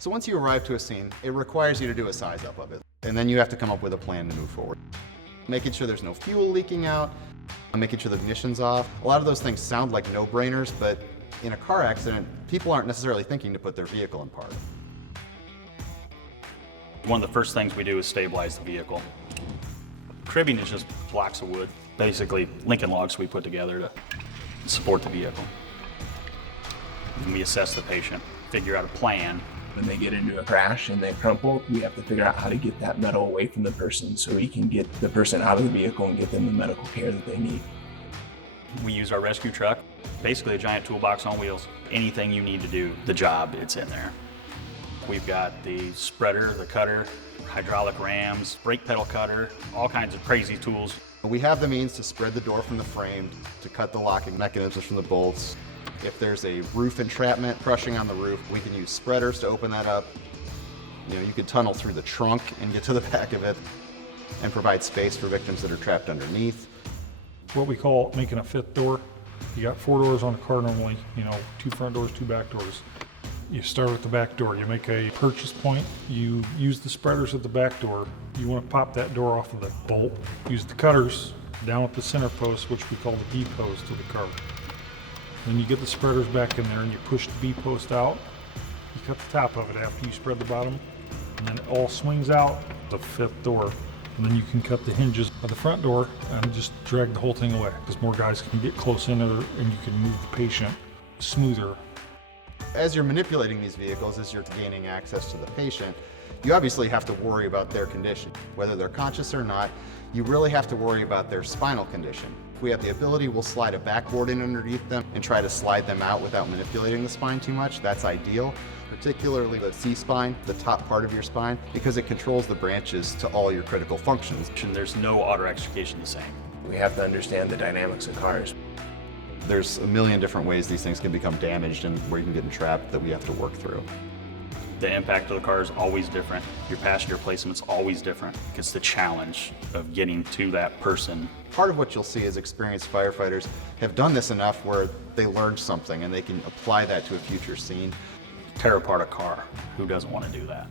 So once you arrive to a scene, it requires you to do a size up of it. And then you have to come up with a plan to move forward. Making sure there's no fuel leaking out, making sure the ignition's off. A lot of those things sound like no-brainers, but in a car accident, people aren't necessarily thinking to put their vehicle in park. One of the first things we do is stabilize the vehicle. Cribbing is just blocks of wood, basically Lincoln logs we put together to support the vehicle. And we assess the patient, figure out a plan. When they get into a crash and they crumple, we have to figure out how to get that metal away from the person so we can get the person out of the vehicle and get them the medical care that they need. We use our rescue truck, basically a giant toolbox on wheels. Anything you need to do the job, it's in there. We've got the spreader, the cutter, hydraulic rams, brake pedal cutter, all kinds of crazy tools. We have the means to spread the door from the frame, to cut the locking mechanisms from the bolts. If there's a roof entrapment crushing on the roof, we can use spreaders to open that up. You could tunnel through the trunk and get to the back of it and provide space for victims that are trapped underneath. What we call making a fifth door. You got 4 doors on a car normally, 2 front doors, 2 back doors. You start at the back door. You make a purchase point. You use the spreaders at the back door. You want to pop that door off of the bolt. Use the cutters down at the center post, which we call the B post of the car. Then you get the spreaders back in there and you push the B post out. You cut the top of it after you spread the bottom, and then it all swings out the fifth door. And then you can cut the hinges of the front door and just drag the whole thing away, because more guys can get close in there and you can move the patient smoother. As you're manipulating these vehicles, as you're gaining access to the patient, you obviously have to worry about their condition. Whether they're conscious or not, you really have to worry about their spinal condition. If we have the ability, we'll slide a backboard in underneath them and try to slide them out without manipulating the spine too much. That's ideal, particularly the C-spine, the top part of your spine, because it controls the branches to all your critical functions. And there's no auto extrication the same. We have to understand the dynamics of cars. There's a million different ways these things can become damaged and where you can get entrapped that we have to work through. The impact of the car is always different. Your passenger placement's always different. It's the challenge of getting to that person. Part of what you'll see is experienced firefighters have done this enough where they learned something and they can apply that to a future scene. Tear apart a car. Who doesn't want to do that?